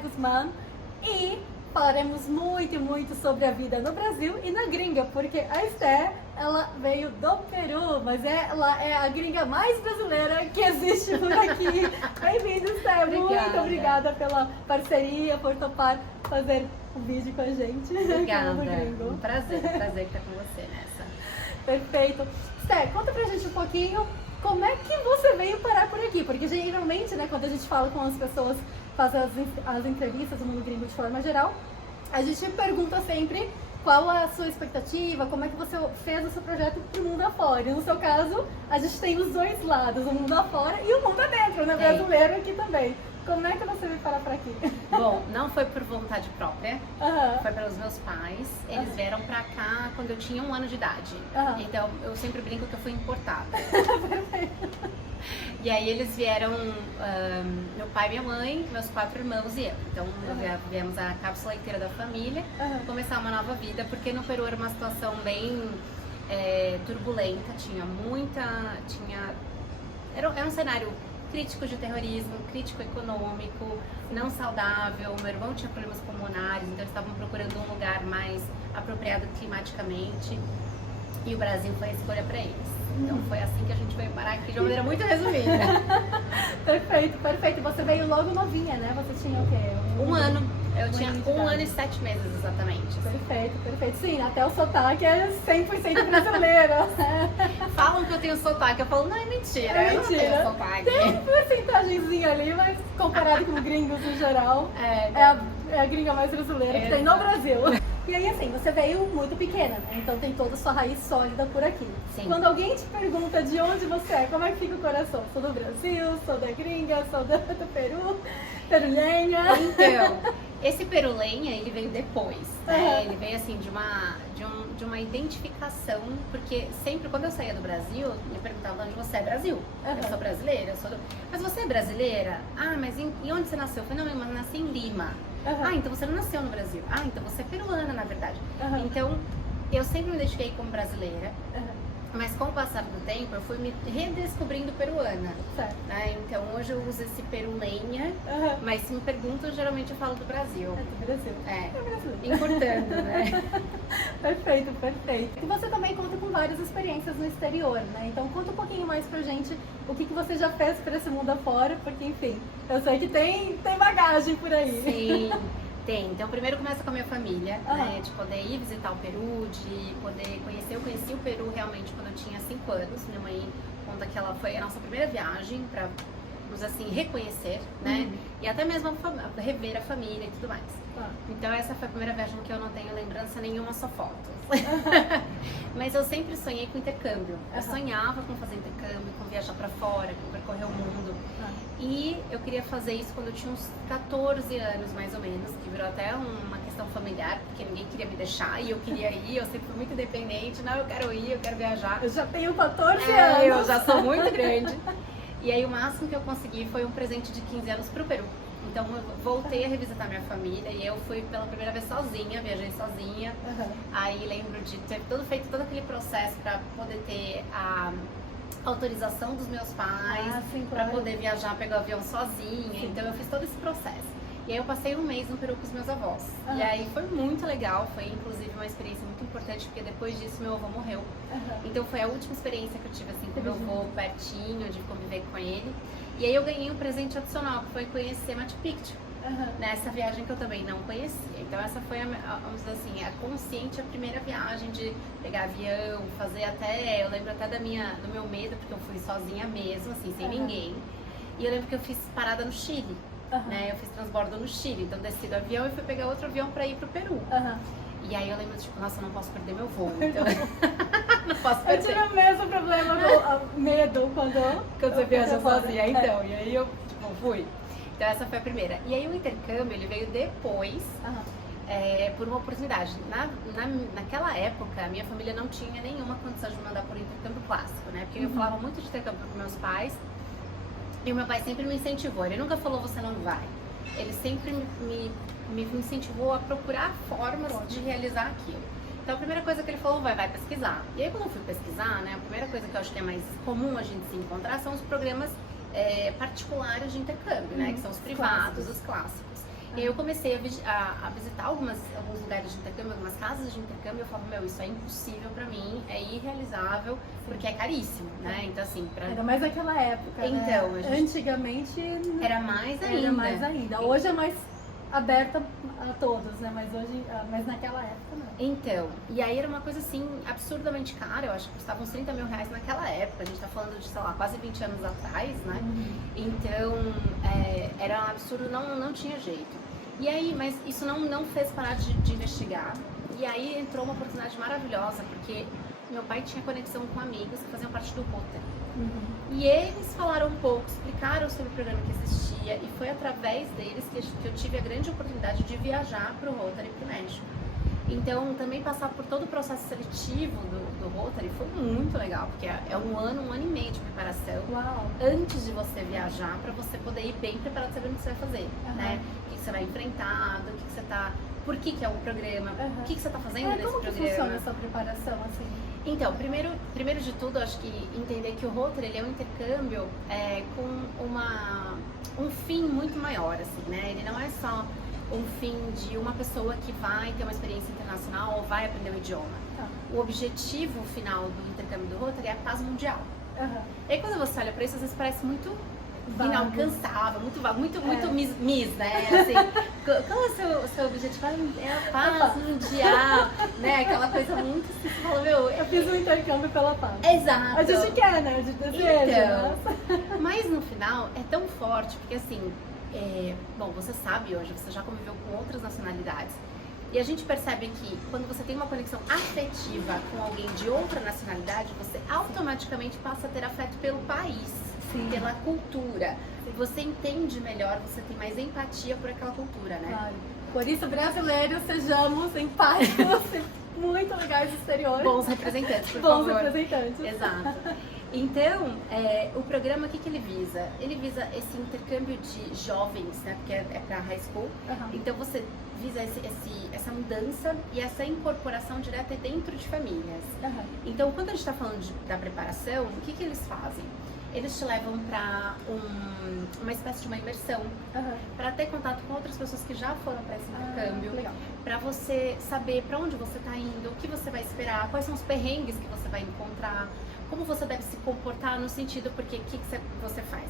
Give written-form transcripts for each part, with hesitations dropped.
Guzmán e falaremos muito sobre a vida no Brasil e na gringa, porque a Esté, ela veio do Peru, mas ela é a gringa mais brasileira que existe por aqui. Bem-vinda, Esté. Muito obrigada pela parceria, por topar fazer um vídeo com a gente. Obrigada. Um prazer estar com você nessa. Perfeito. Esté, conta pra gente um pouquinho como é que você veio parar por aqui, porque geralmente, né, quando a gente fala com as pessoas, faz as entrevistas no Mundo Gringo de forma geral, a gente pergunta sempre qual a sua expectativa, como é que você fez o seu projeto pro mundo afora. E no seu caso, a gente tem os dois lados, o mundo afora e o mundo adentro, né, brasileiro aqui também. Como é que você veio parar por aqui? Bom, não foi por vontade própria, foi pelos meus pais. Eles vieram pra cá quando eu tinha 1 ano de idade. Então, eu sempre brinco que eu fui importada. E aí eles vieram, meu pai, minha mãe, meus 4 irmãos e eu. Então viemos a cápsula inteira da família, começar uma nova vida, porque no Peru era uma situação bem turbulenta, era um cenário crítico de terrorismo, crítico econômico, não saudável. Meu irmão tinha problemas pulmonares, então eles estavam procurando um lugar mais apropriado climaticamente. E o Brasil foi a escolha para eles. Então foi assim que a gente veio parar aqui de uma maneira muito resumida. Perfeito. Você veio logo novinha, né? Você tinha o quê? 1 ano. Eu tinha 1 ano e 7 meses exatamente. Perfeito. Sim, até o sotaque é 100% brasileiro. Falam que eu tenho sotaque, eu falo, não, é mentira. Eu não tenho sotaque. Tem um porcentagemzinho ali, mas comparado com gringos em geral, é a gringa mais brasileira que tem no Brasil. E aí, assim, você veio muito pequena, né? Então tem toda a sua raiz sólida por aqui. Sim. Quando alguém te pergunta de onde você é, como é que fica o coração? Sou do Brasil, sou da gringa, sou do Peru, perulenha. Então, esse perulenha, ele veio depois, né? Ele veio, assim, de uma identificação, porque sempre, quando eu saía do Brasil, me perguntavam onde você é. Brasil. Eu sou brasileira, Mas você é brasileira? Ah, mas e onde você nasceu? Eu falei, não, eu nasci em Lima. Ah, então você não nasceu no Brasil. Ah, então você é peruana, na verdade. Então, eu sempre me identifiquei como brasileira, mas com o passar do tempo, eu fui me redescobrindo peruana. Né? Então, hoje eu uso esse perulenha, mas se me perguntam, geralmente eu falo do Brasil. É do Brasil. É Brasil. Importando, né? Perfeito. E você também conta com várias experiências no exterior, né? Então conta um pouquinho mais pra gente o que você já fez por esse mundo afora, porque enfim, eu sei que tem bagagem por aí. Sim, tem. Então primeiro começa com a minha família, né? De poder ir visitar o Peru, de poder conhecer. Eu conheci o Peru realmente quando eu tinha 5 anos. Minha mãe conta que ela foi a nossa primeira viagem pra, vamos assim, reconhecer, né? E até mesmo rever a família e tudo mais. Então essa foi a primeira viagem que eu não tenho lembrança nenhuma, só fotos. Mas eu sempre sonhei com intercâmbio. Eu sonhava com fazer intercâmbio, com viajar pra fora, com percorrer o mundo. E eu queria fazer isso quando eu tinha uns 14 anos, mais ou menos, que virou até uma questão familiar, porque ninguém queria me deixar e eu queria ir. Eu sempre fui muito independente. Não, eu quero ir, eu quero viajar. Eu já tenho 14 anos. Eu já sou muito grande. E aí o máximo que eu consegui foi um presente de 15 anos pro Peru. Então eu voltei a revisitar minha família e eu fui pela primeira vez sozinha, viajei sozinha. Aí lembro de ter feito todo aquele processo para poder ter a autorização dos meus pais, para poder viajar, pegar o avião sozinha. Então eu fiz todo esse processo. E aí eu passei 1 mês no Peru com os meus avós. E aí foi muito legal, foi inclusive uma experiência muito importante, porque depois disso meu avô morreu. Então foi a última experiência que eu tive assim com meu avô pertinho, de conviver com ele. E aí eu ganhei um presente adicional, que foi conhecer Machu Picchu. Nessa viagem que eu também não conhecia. Então essa foi, vamos dizer assim, a consciente, a primeira viagem de pegar avião, fazer até, eu lembro até do meu medo, porque eu fui sozinha mesmo, assim, sem ninguém. E eu lembro que eu fiz parada no Chile. Né? Eu fiz transbordo no Chile, então desci do avião e fui pegar outro avião pra ir pro Peru. E aí eu lembro, tipo, nossa, eu não posso perder meu voo, então não posso perder. Eu tive o mesmo problema, medo, quando você viaja sozinha, então. E aí eu, tipo, fui. Então essa foi a primeira. E aí o intercâmbio, ele veio depois, por uma oportunidade. Naquela época, a minha família não tinha nenhuma condição de mandar por intercâmbio clássico, né? Porque eu falava muito de intercâmbio com meus pais. E o meu pai sempre me incentivou, ele nunca falou você não vai. Ele sempre me incentivou a procurar formas de realizar aquilo. Então a primeira coisa que ele falou, vai pesquisar. E aí quando eu fui pesquisar, né, a primeira coisa que eu acho que é mais comum a gente se encontrar são os programas particulares de intercâmbio, né, que são os privados, os clássicos. E aí eu comecei a visitar alguns lugares de intercâmbio, algumas casas de intercâmbio, e eu falava, meu, isso é impossível pra mim, é irrealizável, porque é caríssimo, né? Então assim, Era mais naquela época, então, né? Antigamente... Era mais ainda. Era mais ainda. Hoje é mais aberta a todos, né? Mas naquela época não. Então, e aí era uma coisa assim, absurdamente cara, eu acho que custava uns 30 mil reais naquela época, a gente tá falando de, sei lá, quase 20 anos atrás, né? Então, era um absurdo, não tinha jeito. E aí, mas isso não fez parar de investigar, e aí entrou uma oportunidade maravilhosa, porque meu pai tinha conexão com amigos que faziam parte do Rotary. E eles falaram um pouco, explicaram sobre o programa que existia, e foi através deles que eu tive a grande oportunidade de viajar para o Rotary e para o México. Então, também passar por todo o processo seletivo do Rotary foi muito legal, porque é um ano e meio de preparação. Uau. Antes de você viajar, para você poder ir bem preparado, sabendo o que você vai fazer, né? O que você vai enfrentar, do que você tá... Por que é o programa, o que você está fazendo nesse como programa. Como que funciona essa preparação, assim? Então, primeiro de tudo, acho que entender que o Rotary ele é um intercâmbio com um fim muito maior, assim, né? Ele não é só um fim de uma pessoa que vai ter uma experiência internacional ou vai aprender o idioma. O objetivo final do intercâmbio do Rotary é a paz mundial. E aí, quando você olha para isso, às vezes parece muito inalcançável, muito vago, muito miss, né? Assim, qual é o seu objetivo? É a paz mundial, né? Aquela coisa muito assim, você fala, meu... Eu fiz um intercâmbio pela paz. Exato. A gente quer, né? A gente deseja. Então, mas no final é tão forte, porque assim, bom, você sabe hoje, você já conviveu com outras nacionalidades. E a gente percebe que quando você tem uma conexão afetiva com alguém de outra nacionalidade, você automaticamente passa a ter afeto pelo país, pela cultura. Você entende melhor, você tem mais empatia por aquela cultura, né? Claro. Por isso, brasileiros, sejamos empáticos, muito legais no exterior. Bons representantes, por favor. Bons representantes. Exato. Então, o programa, o que ele visa? Ele visa esse intercâmbio de jovens, né? Porque é para high school. Então, você visa essa mudança e essa incorporação direta dentro de famílias. Então, quando a gente está falando da preparação, o que eles fazem? Eles te levam para uma espécie de uma imersão, para ter contato com outras pessoas que já foram para esse intercâmbio, para você saber para onde você está indo, o que você vai esperar, quais são os perrengues que você vai encontrar, como você deve se comportar no sentido, porque o que você faz?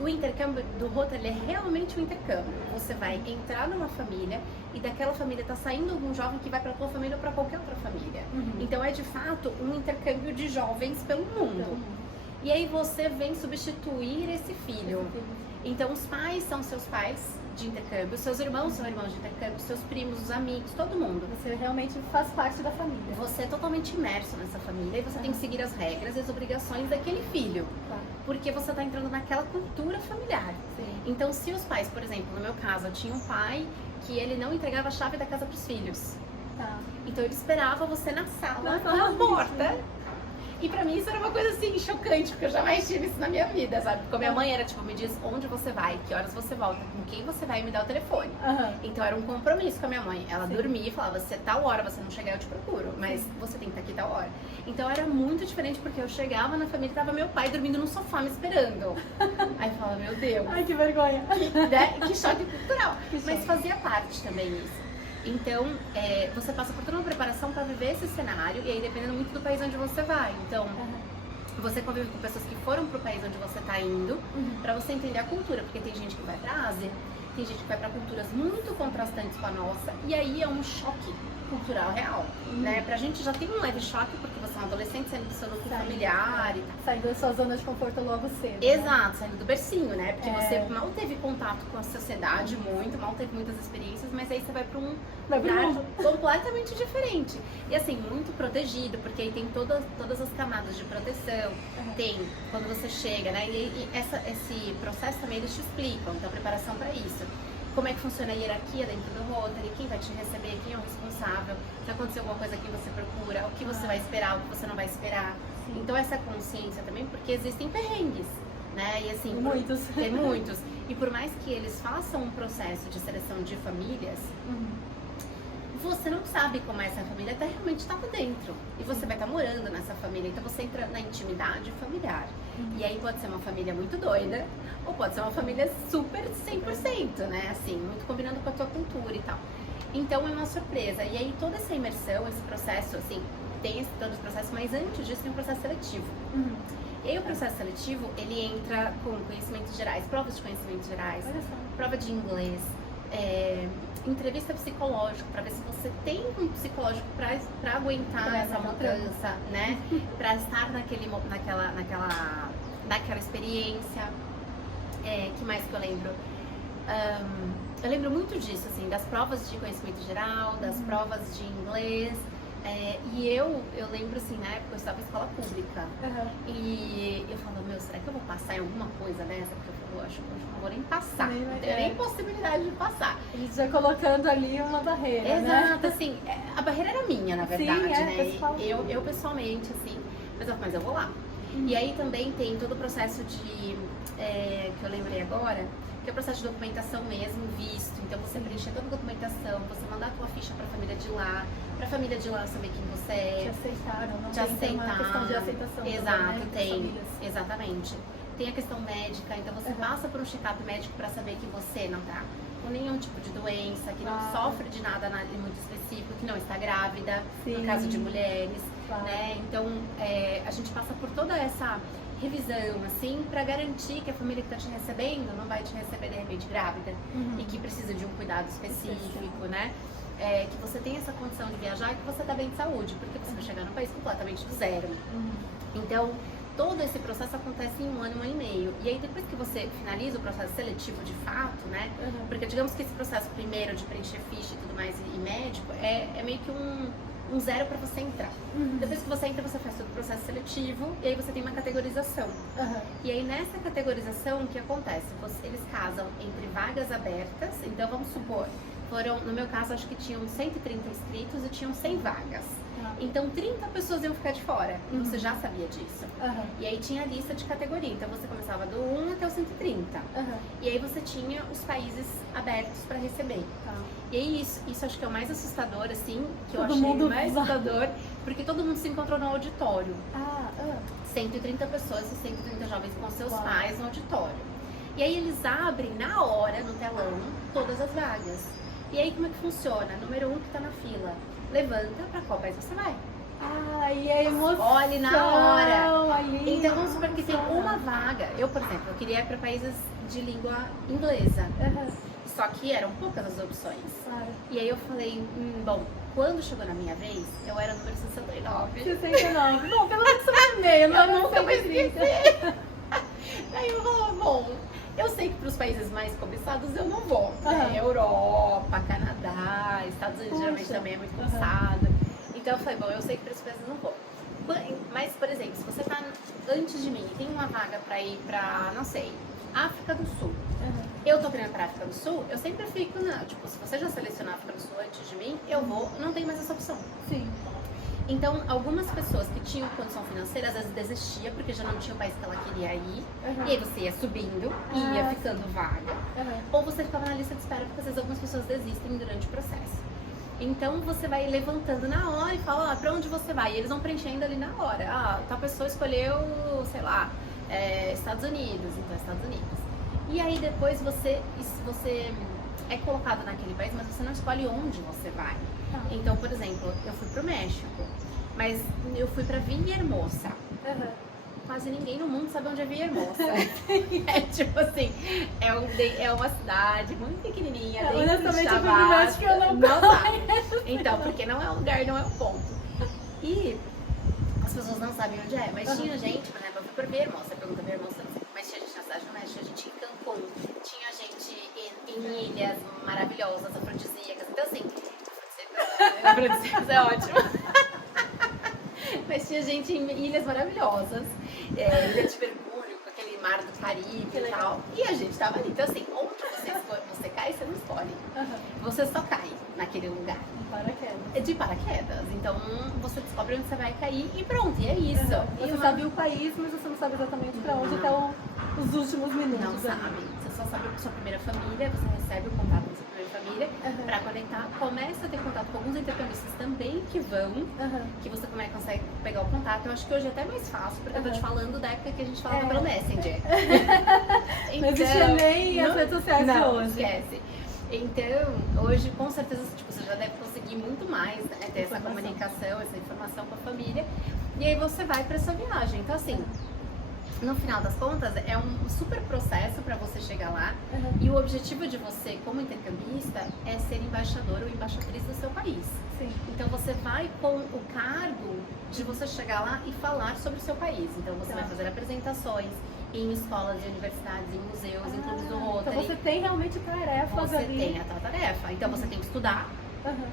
O intercâmbio do Rotary é realmente um intercâmbio. Você vai entrar numa família e daquela família está saindo algum jovem que vai para a tua família ou para qualquer outra família. Então é de fato um intercâmbio de jovens pelo mundo. E aí você vem substituir esse filho. Então os pais são seus pais de intercâmbio, seus irmãos são irmãos de intercâmbio, seus primos, os amigos, todo mundo. Você realmente faz parte da família. Você é totalmente imerso nessa família e você tem que seguir as regras e as obrigações daquele filho. Porque você está entrando naquela cultura familiar. Então se os pais, por exemplo, no meu caso, eu tinha um pai que ele não entregava a chave da casa para os filhos. Então ele esperava você na sala, na porta. E pra mim isso era uma coisa assim, chocante, porque eu jamais tive isso na minha vida, sabe? Porque a minha mãe era tipo, me diz onde você vai, que horas você volta, com quem você vai e me dá o telefone. Então era um compromisso com a minha mãe. Ela dormia e falava, se tal hora você não chegar, eu te procuro, mas você tem que estar aqui tal hora. Então era muito diferente, porque eu chegava na família e tava meu pai dormindo no sofá me esperando. Aí eu falava, meu Deus. Ai, que vergonha. Que choque cultural. Mas fazia parte também isso. Então, você passa por toda uma preparação para viver esse cenário, e aí dependendo muito do país onde você vai. Então, você convive com pessoas que foram pro país onde você tá indo, para você entender a cultura, porque tem gente que vai pra Ásia, tem gente que vai para culturas muito contrastantes com a nossa, e aí é um choque cultural real, né? Pra gente já tem um leve choque, porque você é um adolescente saindo do seu núcleo familiar e tal. Saindo da sua zona de conforto logo cedo. Exato, saindo do bercinho, né? Porque você mal teve contato com a sociedade muito, mal teve muitas experiências, mas aí você vai pra um lugar completamente diferente. E assim, muito protegido, porque aí tem todas as camadas de proteção, tem quando você chega, né? E esse processo também eles te explicam, então preparação pra isso. Como é que funciona a hierarquia dentro do Rotary, quem vai te receber, quem é o responsável, se acontecer alguma coisa, quem você procura, o que você vai esperar, o que você não vai esperar. Então essa consciência também, porque existem perrengues, né? E assim, muitos. Muitos. E por mais que eles façam um processo de seleção de famílias, você não sabe como é essa família até realmente estar dentro. E você vai estar morando nessa família, então você entra na intimidade familiar. E aí pode ser uma família muito doida, ou pode ser uma família super 100%, né? Assim, muito combinando com a tua cultura e tal. Então é uma surpresa. E aí toda essa imersão, esse processo, assim, tem todo esse processo, mas antes disso tem um processo seletivo. E aí o processo seletivo, ele entra com conhecimentos gerais, provas de conhecimentos gerais, prova de inglês, entrevista psicológica, para ver se você tem um psicológico para aguentar essa mudança, né? Para estar naquela experiência. Que mais que eu lembro? Eu lembro muito disso, assim, das provas de conhecimento geral, das provas de inglês. E eu lembro, assim, na época eu estava em escola pública. E eu falava, meu, será que eu vou passar em alguma coisa dessa? Porque eu acho que eu não vou nem passar, não tenho nem possibilidade de passar. Eles já colocando ali uma barreira, Exato, né? assim, a barreira era minha, na verdade, Sim, né? Eu pessoalmente, assim, mas eu vou lá. E aí também tem todo o processo que eu lembrei agora, que é o processo de documentação mesmo, visto. Então você preencher toda a documentação, você mandar a tua ficha pra família de lá saber quem você é. Te aceitaram, não te tem aceitar. uma questão de aceitação. Exato, também, né, tem. Exatamente. Tem a questão médica, então você passa por um check-up médico pra saber que você não tá com nenhum tipo de doença, que não sofre de nada muito específico, que não está grávida, no caso de mulheres, né? Então a gente passa por toda essa revisão, assim, pra garantir que a família que tá te recebendo não vai te receber de repente grávida e que precisa de um cuidado específico, né? Que você tem essa condição de viajar e que você tá bem de saúde, porque você vai chegar num país completamente do zero. Então, todo esse processo acontece em 1 ano, 1 ano e meio. E aí, depois que você finaliza o processo seletivo de fato, né? Porque digamos que esse processo primeiro de preencher ficha e tudo mais e médico é meio que um zero para você entrar. Depois que você entra, você faz todo o processo seletivo e aí você tem uma categorização. E aí nessa categorização, o que acontece? Eles casam entre vagas abertas, então vamos supor, no meu caso, acho que tinham 130 inscritos e tinham 100 vagas. Então 30 pessoas iam ficar de fora, e você já sabia disso. E aí tinha a lista de categoria, então você começava do 1 até o 130. E aí você tinha os países abertos para receber. E aí isso acho que é o mais assustador, assim, que eu achei o mais assustador, porque todo mundo se encontrou no auditório. 130 pessoas e 130 jovens com seus pais no auditório. E aí eles abrem na hora, no telão, todas as vagas. E aí como é que funciona? Número 1 que tá na fila, levanta pra qual país você vai. E a emoção. Olhe na hora. Ali, então vamos supor que tem uma vaga. Eu, por exemplo, eu queria ir para países de língua inglesa. Só que eram poucas as opções. E aí eu falei, bom, quando chegou na minha vez, eu era número 69. 69. Bom, pelo menos foi meio, eu nunca vou esquecer. Aí eu falei, bom, eu sei que para os países mais cobiçados eu não vou. Europa, Canadá, Estados Unidos geralmente também é muito cobiçado. Então eu falei, bom, eu sei que para esses países eu não vou. Mas, por exemplo, se você tá antes de mim e tem uma vaga para ir para, não sei, África do Sul. Eu tô querendo para África do Sul, eu sempre fico, tipo, se você já selecionar a África do Sul antes de mim, eu vou, não tem mais essa opção. Então, algumas pessoas que tinham condição financeira, às vezes desistia porque já não tinha o país que ela queria ir. E aí você ia subindo e ia ficando vaga. Ou você ficava na lista de espera, porque às vezes algumas pessoas desistem durante o processo. Então você vai levantando na hora e fala, pra onde você vai? E eles vão preenchendo ali na hora. Tal pessoa escolheu, sei lá, Estados Unidos, então Estados Unidos. E aí depois você é colocado naquele país, mas você não escolhe onde você vai. Então, por exemplo, eu fui pro México, mas eu fui pra Villahermosa. Quase ninguém no mundo sabe onde é Villahermosa. Tipo assim, é uma cidade muito pequenininha. Honestamente, eu fui pro México que eu não conheço. Então, porque não é um lugar, não é um ponto. E as pessoas não sabem onde é, mas tinha gente, por exemplo, eu fui pra Villahermosa, pergunta Villahermosa, não sei, mas tinha gente na cidade do México, tinha gente em Cancún, tinha gente em ilhas maravilhosas, afrodisíacas. Então assim, afrodisíacas é ótimo. Mas tinha gente em ilhas maravilhosas, Ilha de Mergulho, com aquele mar do Caribe e tal. E a gente tava ali. Então assim, onde você cai, você não escolhe. Você só cai naquele lugar. De paraquedas. Então você descobre onde você vai cair e pronto, e é isso. Você sabe o país, mas você não sabe exatamente pra onde estão os últimos minutos. Não sabe. Você só sabe a sua primeira família, você recebe o contato da sua primeira família família, pra conectar. Começa a ter contato com alguns intercambistas também que vão, que você consegue pegar o contato. Eu acho que hoje é até mais fácil, porque eu tô te falando da época que a gente falava pelo Messenger. Não existia nem as redes sociais de hoje. Esquece. Então, hoje, com certeza, tipo, você já deve conseguir muito mais, né, ter essa comunicação, essa informação com a família. E aí você vai para essa viagem. Então, assim, no final das contas, é um super processo para você chegar lá. E o objetivo de você, como intercambista, é ser embaixador ou embaixatriz do seu país. Sim. Então, você vai com o cargo de você chegar lá e falar sobre o seu país. Então, você vai fazer apresentações em escolas e universidades, em museus, em clubes do Rotary. Então você tem realmente tarefas ali. Você tem a tal tarefa. Então você tem que estudar.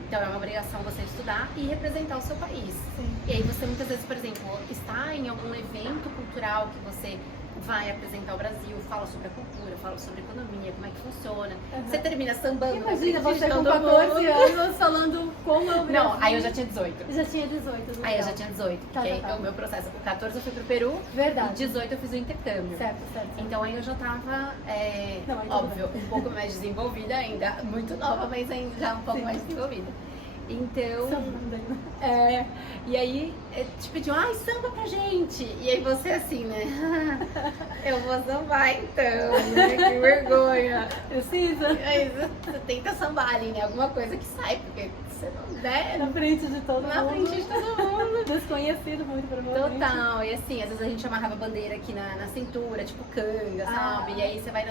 Então é uma obrigação você estudar e representar o seu país. Sim. E aí você muitas vezes, por exemplo, está em algum evento cultural que você vai apresentar o Brasil, fala sobre a cultura, fala sobre a economia, como é que funciona. Você termina sambando. Imagina você com 14 anos falando como é o Brasil. Não, aí eu já tinha 18. Já tinha 18. Aí eu já tinha 18, porque aí o meu processo, com 14 eu fui pro Peru, Verdade. E 18 eu fiz o intercâmbio. Certo. Então aí eu já tava, óbvio, um pouco mais desenvolvida ainda, muito nova, mas ainda já um pouco mais desenvolvida. Então, e aí te pediu, samba pra gente. E aí você assim, né? Eu vou sambar então, né? Que vergonha. Precisa. Aí você tenta sambar ali, né? Alguma coisa que sai, porque você não der. Na frente de todo mundo. Na frente de todo mundo. Desconhecido muito provavelmente. Total, e assim, às vezes a gente amarrava a bandeira aqui na cintura, tipo canga, sabe? E aí você vai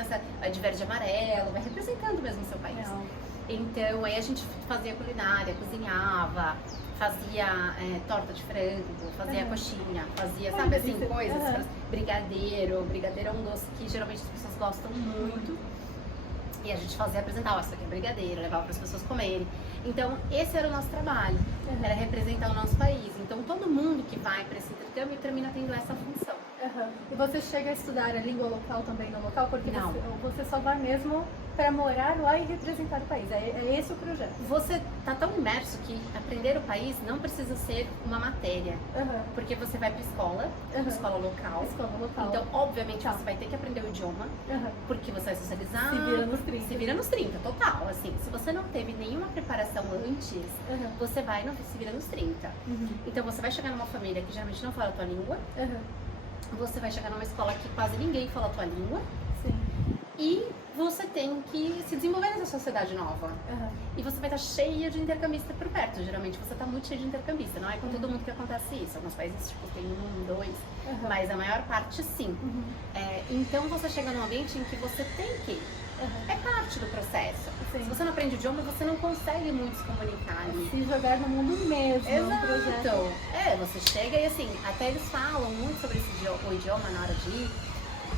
de verde e amarelo, vai representando mesmo o seu país. Não. Então, aí a gente fazia culinária, cozinhava, fazia torta de frango, fazia coxinha, fazia, sabe assim, coisas. Brigadeiro. Brigadeiro é um doce que geralmente as pessoas gostam muito. E a gente fazia apresentar, isso aqui é brigadeiro, levava para as pessoas comerem. Então, esse era o nosso trabalho, era representar o nosso país. Então, todo mundo que vai para esse intercâmbio termina tendo essa função. E você chega a estudar a língua local também no local? Porque não. Você só vai mesmo para morar lá e representar o país. É esse o projeto. Você tá tão imerso que aprender o país não precisa ser uma matéria. Porque você vai para escola local. Escola local. Então, obviamente, você vai ter que aprender o idioma. Porque você vai socializar. Se vira nos 30. Se vira nos 30, total. Assim, se você não teve nenhuma preparação antes, você vai se vira nos 30. Então, você vai chegar numa família que geralmente não fala a tua língua. Você vai chegar numa escola que quase ninguém fala a tua língua. Sim. E você tem que se desenvolver nessa sociedade nova. E você vai estar cheia de intercambista por perto. Geralmente você está muito cheia de intercambista. Não é com todo mundo que acontece isso. Alguns países tipo, tem 1, 2, mas a maior parte sim. Então você chega num ambiente em que você tem que... É parte do processo. Sim. Se você não aprende o idioma, você não consegue muito se comunicar ali. Se jogar no mundo mesmo. Exato. Você chega e assim, até eles falam muito sobre o idioma na hora de ir.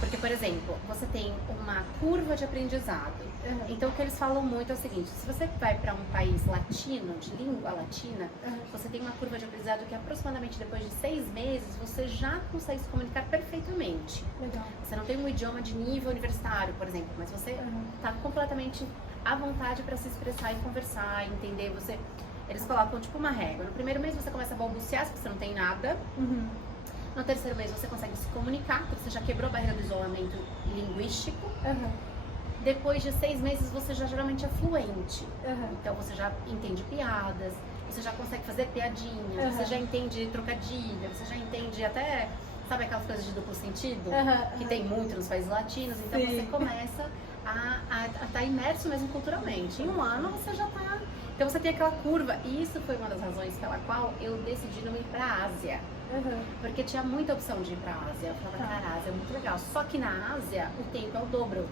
Porque, por exemplo, você tem uma curva de aprendizado. Então, o que eles falam muito é o seguinte: se você vai para um país latino, de língua latina, você tem uma curva de aprendizado que aproximadamente depois de 6 meses você já consegue se comunicar perfeitamente. Legal. Você não tem um idioma de nível universitário, por exemplo, mas você está completamente à vontade para se expressar e conversar, entender. Eles colocam tipo uma régua. No primeiro mês você começa a balbuciar, se você não tem nada. No terceiro mês você consegue se comunicar, porque você já quebrou a barreira do isolamento linguístico. Depois de 6 meses você já geralmente é fluente. Então você já entende piadas, você já consegue fazer piadinha, você já entende trocadilho, você já entende até, sabe aquelas coisas de duplo sentido? Que tem muito nos países latinos. Então você começa a estar imerso mesmo culturalmente. Em 1 ano você já está... Então você tem aquela curva, e isso foi uma das razões pela qual eu decidi não ir para a Ásia. Porque tinha muita opção de ir pra Ásia. Eu falava, cara, a Ásia é muito legal. Só que na Ásia o tempo é o dobro.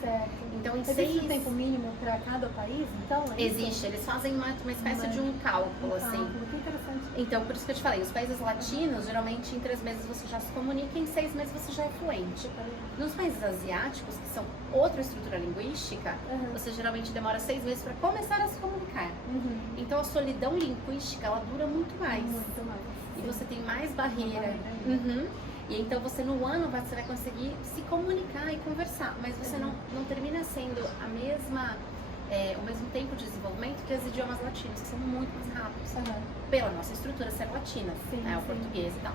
Certo. Então, existe um tempo mínimo para cada país, então? Existe. Eles fazem uma espécie de um cálculo, assim. Que interessante. Então, por isso que eu te falei, os países latinos, geralmente em 3 meses você já se comunica, em 6 meses você já é fluente. Nos países asiáticos, que são outra estrutura linguística, você geralmente demora 6 meses para começar a se comunicar. Então, a solidão linguística, ela dura muito mais. Muito mais. E você tem mais barreira. E então você no ano você vai conseguir se comunicar e conversar, mas você não termina sendo o mesmo tempo de desenvolvimento que os idiomas latinos, que são muito mais rápidos. Pela nossa estrutura ser latina, o português e tal.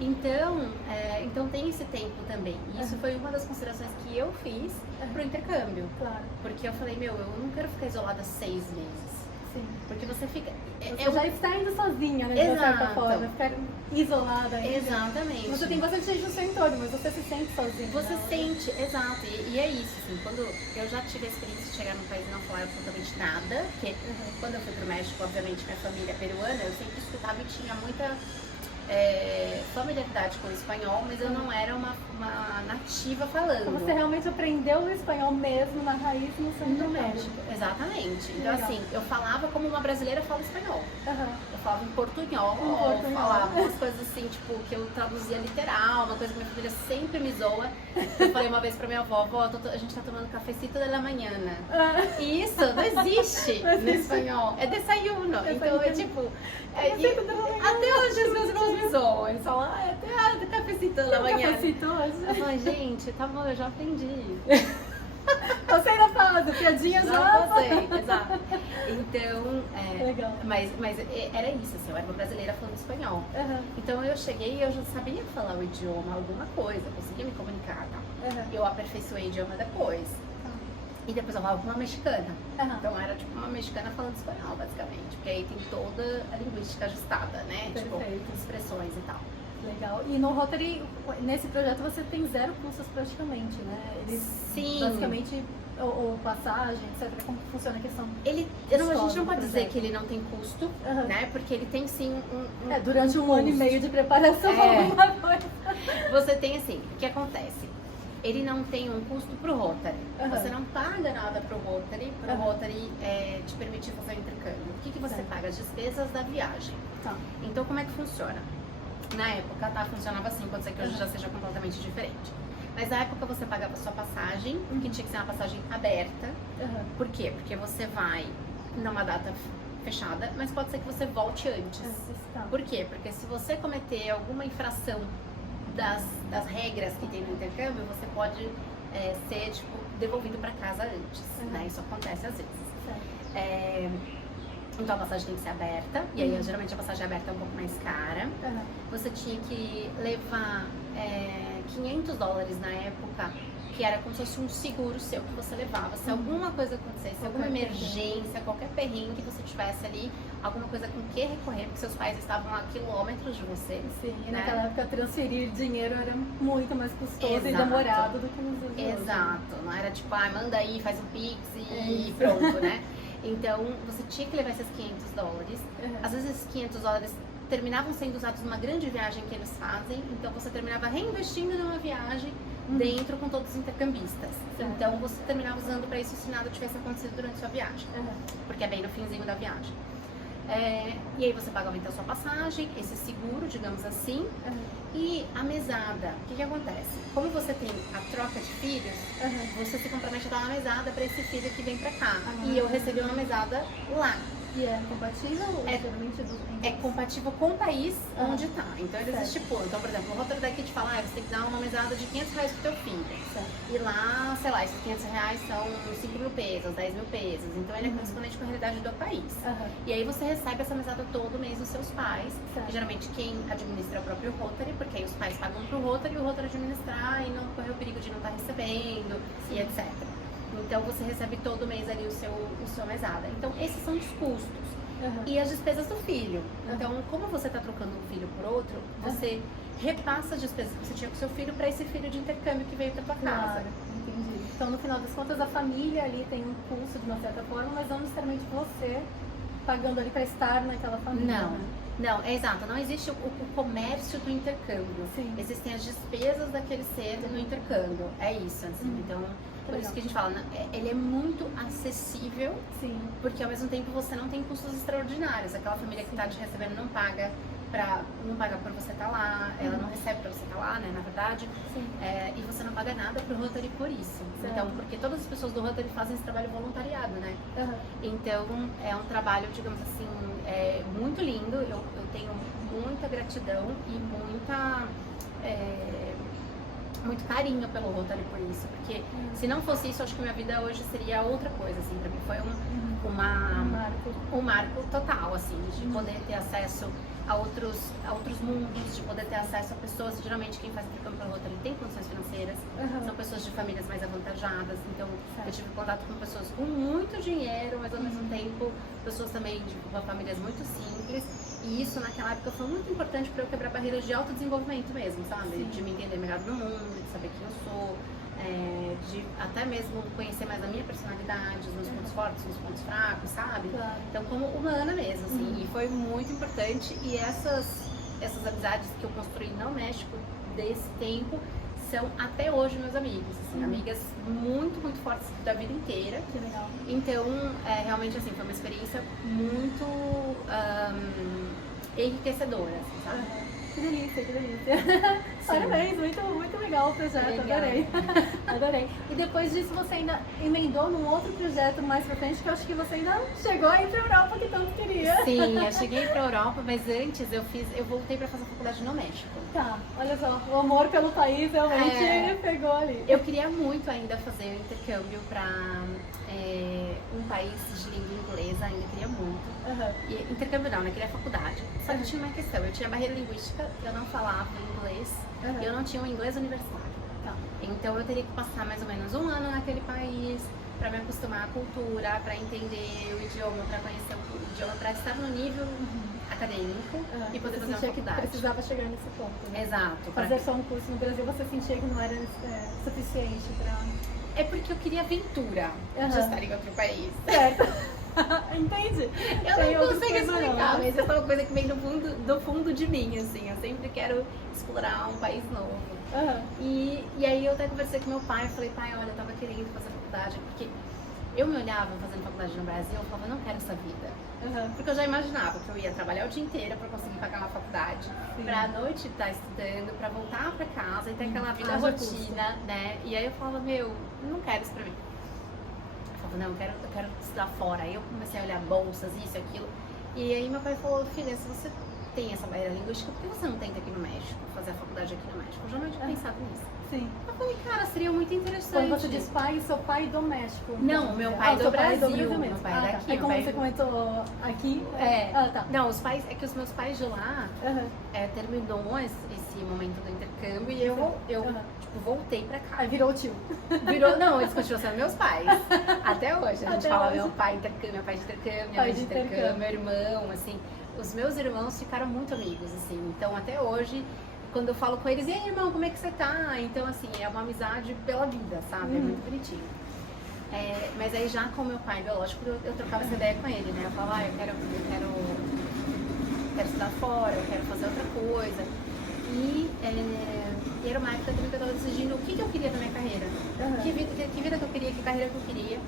Então tem esse tempo também. E isso foi uma das considerações que eu fiz pro intercâmbio. Claro. Porque eu falei, eu não quero ficar isolada 6 meses. Sim. Porque você fica... Você já está indo sozinha, né? De uma certa forma. Ficar isolada ainda. Exatamente. Você tem bastante gente no seu entorno, mas você se sente sozinha. Você sente, exato. E é isso, assim, quando eu já tive a experiência de chegar num país e não falar absolutamente nada, porque quando eu fui pro México, obviamente, minha família é peruana, eu sempre escutava e tinha muita familiaridade com o espanhol, mas eu não era uma nativa falando. Então você realmente aprendeu o espanhol mesmo na raiz no seu México. Exatamente. Então assim, eu falava como uma brasileira fala espanhol. Eu falava em portunhol, falava umas coisas assim, tipo, que eu traduzia literal, uma coisa que minha família sempre me zoa. Eu falei uma vez pra minha avó, a gente tá tomando cafecito de la mañana. E isso não existe no espanhol. É desayuno. Então é tipo... até hoje os meus irmãos me zoam. Eles falam, até cafecito da manhã. Eu falo, gente, tá bom, eu já aprendi. Passei na fase, piadinha já. Passei, exato. Então, legal. Mas era isso, assim, eu era uma brasileira falando espanhol. Então eu cheguei e eu já sabia falar o idioma, alguma coisa, conseguia me comunicar. Tá? Eu aperfeiçoei o idioma depois. E depois eu falava com uma mexicana. Então era tipo uma mexicana falando espanhol, basicamente. Porque aí tem toda a linguística ajustada, né? Perfeito. Tipo, expressões e tal. Legal. E no Rotary, nesse projeto, você tem 0 custos praticamente, né? Eles basicamente, ou passagem, etc. Como funciona a questão? A gente não pode dizer que ele não tem custo, né? Porque ele tem sim durante um ano e meio de preparação, alguma coisa. Você tem assim, o que acontece? Ele não tem um custo pro Rotary. Você não paga nada pro Rotary, te permitir fazer o intercâmbio. O que você paga? As despesas da viagem. Então, como é que funciona? Na época, funcionava assim, pode ser que hoje já seja completamente diferente. Mas na época você pagava a sua passagem, que tinha que ser uma passagem aberta. Por quê? Porque você vai numa data fechada, mas pode ser que você volte antes. Por quê? Porque se você cometer alguma infração das regras que tem no intercâmbio, você pode ser devolvido para casa antes, né? Isso acontece às vezes. Então a passagem tem que ser aberta, e aí geralmente a passagem aberta é um pouco mais cara. Você tinha que levar $500 na época, que era como se fosse um seguro seu que você levava. Se alguma coisa acontecesse, alguma emergência, qualquer perrengue que você tivesse ali, alguma coisa com que recorrer, porque seus pais estavam a quilômetros de você. Sim, e naquela época transferir dinheiro era muito mais custoso e demorado do que nos dias de hoje. Exato, não era tipo, manda aí, faz um pix e pronto, né? Então, você tinha que levar esses $500. Às vezes esses $500 terminavam sendo usados numa grande viagem que eles fazem, então você terminava reinvestindo numa viagem dentro com todos os intercambistas. Então você terminava usando para isso se nada tivesse acontecido durante a sua viagem, porque é bem no finzinho da viagem. E aí você pagava então a sua passagem, esse seguro, digamos assim, e a mesada. O que acontece? Como você tem a troca de filhos, você se compromete a dar uma mesada para esse filho que vem para cá. E eu recebi uma mesada lá. E é compatível? É compatível com o país onde está. Então eles estipulam. Então, por exemplo, o Rotary daqui te fala, você tem que dar uma mesada de R$500 pro teu filho. E lá, sei lá, esses R$500 são 5.000 pesos, 10.000 pesos. Então ele é correspondente com a realidade do país. E aí você recebe essa mesada todo mês dos seus pais. E geralmente quem administra é o próprio Rotary, porque aí os pais pagam pro Rotary e o Rotary administrar e não correr o perigo de não estar recebendo e etc. Então você recebe todo mês ali o seu mesada. Então esses são os custos. E as despesas do filho. Então, como você está trocando um filho por outro, você repassa as despesas que você tinha com seu filho para esse filho de intercâmbio que veio para tua casa. Entendi. Então, no final das contas, a família ali tem um custo de uma certa forma, mas não necessariamente você pagando ali para estar naquela família. Não, é exato. Não existe o comércio do intercâmbio. Existem as despesas daquele ser no intercâmbio. É isso, assim. Então, por isso que a gente fala, ele é muito acessível, porque ao mesmo tempo você não tem custos extraordinários. Aquela família que está te recebendo não paga por você estar lá, ela não recebe para você estar lá, né, na verdade. E você não paga nada pro Rotary por isso. Então, porque todas as pessoas do Rotary fazem esse trabalho voluntariado, né? Então, é um trabalho, digamos assim, muito lindo. Eu tenho muita gratidão e muito carinho pelo Rotary por isso, porque se não fosse isso, acho que minha vida hoje seria outra coisa, assim, pra mim foi um marco total, assim, de poder ter acesso a outros mundos, de poder ter acesso a pessoas. Geralmente quem faz intercâmbio pelo Rotary tem condições financeiras, são pessoas de famílias mais avantajadas. Então eu tive contato com pessoas com muito dinheiro, mas ao mesmo tempo pessoas também de famílias muito simples. E isso naquela época foi muito importante para eu quebrar barreiras de autodesenvolvimento mesmo, sabe? Sim. De me entender melhor no mundo, de saber quem eu sou, de até mesmo conhecer mais a minha personalidade, os meus pontos fortes, os meus pontos fracos, sabe? Claro. Então como humana mesmo, assim, e foi muito importante. E essas amizades que eu construí no México desse tempo são até hoje meus amigos, assim, amigas muito, muito fortes da vida inteira. Que legal. Então, realmente assim, foi uma experiência muito enriquecedora, assim, sabe? Que delícia, que delícia. Parabéns, muito, muito legal o projeto, Legal. adorei. Adorei. E depois disso você ainda emendou num outro projeto mais pra frente, que eu acho que você ainda chegou aí pra Europa que tanto queria. Sim, eu cheguei pra Europa, mas antes eu voltei pra fazer faculdade no México. Tá, olha só, o amor pelo país realmente pegou ali. Eu queria muito ainda fazer um intercâmbio pra um país de língua inglesa, ainda queria muito. E, intercâmbio não, né? Queria faculdade. Só que tinha uma questão, eu tinha barreira linguística, eu não falava inglês, e eu não tinha um inglês universitário. Tá. Então eu teria que passar mais ou menos um ano naquele país para me acostumar à cultura, para entender o idioma, para conhecer o idioma, para estar no nível acadêmico e poder fazer uma sentia que faculdade. precisava chegar nesse ponto, né? Exato. Fazer só um curso no Brasil, você sentia que não era suficiente pra... É porque eu queria aventura de estar em outro país. Certo. Entendi. Eu não consigo explicar, mas essa é uma coisa que vem do fundo de mim, assim. Eu sempre quero explorar um país novo. E aí eu até conversei com meu pai, eu falei, pai, olha, eu tava querendo fazer faculdade, porque eu me olhava fazendo faculdade no Brasil, eu falava, não quero essa vida. Porque eu já imaginava que eu ia trabalhar o dia inteiro pra conseguir pagar uma faculdade, pra à noite estar estudando, pra voltar pra casa e ter aquela vida rotina, né? E aí eu falava, meu, não quero isso pra mim. Eu falava, não, eu quero estudar fora. Aí eu comecei a olhar bolsas, isso, aquilo. E aí meu pai falou, filha, se você tem essa barreira linguística, por que você não tenta aqui no México, fazer a faculdade aqui no México? Eu já não tinha pensado nisso. Sim. Eu falei, cara, seria muito interessante. Quando você diz pai, seu pai do México? Não, meu pai do Brasil. Mesmo. Meu pai é daqui. É como você comentou aqui? Tá. Não, é que os meus pais de lá terminou esse momento do intercâmbio e eu tipo, voltei pra cá. Aí virou o tio. Não, eles continuam sendo meus pais. Até hoje. A gente Até fala hoje. meu pai de intercâmbio, minha mãe de intercâmbio, meu irmão, assim. Os meus irmãos ficaram muito amigos, assim. Então, até hoje, quando eu falo com eles, e aí, irmão, como é que você tá? Então, assim, é uma amizade pela vida, sabe? É muito bonitinho. Mas aí, já com meu pai biológico, eu trocava essa ideia com ele, né? Eu falava, eu quero estudar fora, eu quero fazer outra coisa. E era uma época também que eu estava decidindo o que eu queria da minha carreira. Que vida que eu queria, que carreira que eu queria.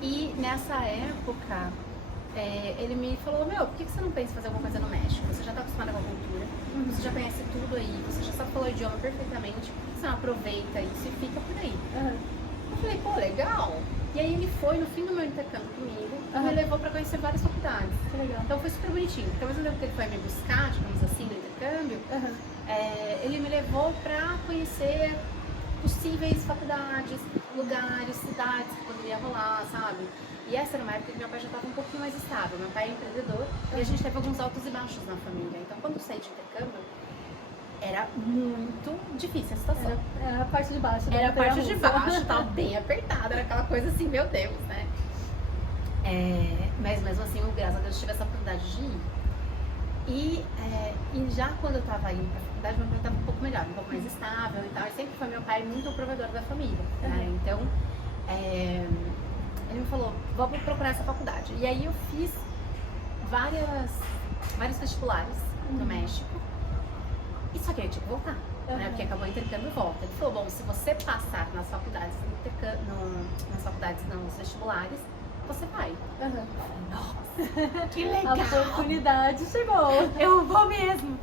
E nessa época, ele me falou, meu, por que você não pensa em fazer alguma coisa no México? Você já está acostumada com a cultura, você já conhece tudo aí, você já sabe falar o idioma perfeitamente, por que você não aproveita isso e fica por aí? Eu falei, pô, legal. E aí ele foi no fim do meu intercâmbio comigo e me levou para conhecer várias faculdades. Que legal. Então foi super bonitinho, porque ao mesmo tempo que ele foi me buscar, digamos assim, no intercâmbio, ele me levou para conhecer possíveis faculdades, lugares, cidades que poderia rolar, sabe? E essa era uma época que meu pai já estava um pouquinho mais estável. Meu pai é empreendedor e a gente teve alguns altos e baixos na família. Então, quando eu saí de intercâmbio, era muito difícil a situação. Era a parte de baixo. Era a parte de baixo, tava bem apertada, era aquela coisa assim, meu Deus, né? Mas mesmo assim, graças a Deus, tive essa oportunidade de ir. E já quando eu estava indo para a faculdade, meu pai estava um pouco melhor, um pouco mais estável e tal. E sempre foi meu pai muito o provedor da família, né? Então, ele me falou, vamos procurar essa faculdade. E aí eu fiz vários vestibulares no México. E só que eu tinha que voltar, né? Porque acabou o intercâmbio e volta. Ele falou, bom, se você passar nas faculdades, nos vestibulares, você vai. Eu falei, nossa, que legal! A oportunidade chegou. Eu vou mesmo.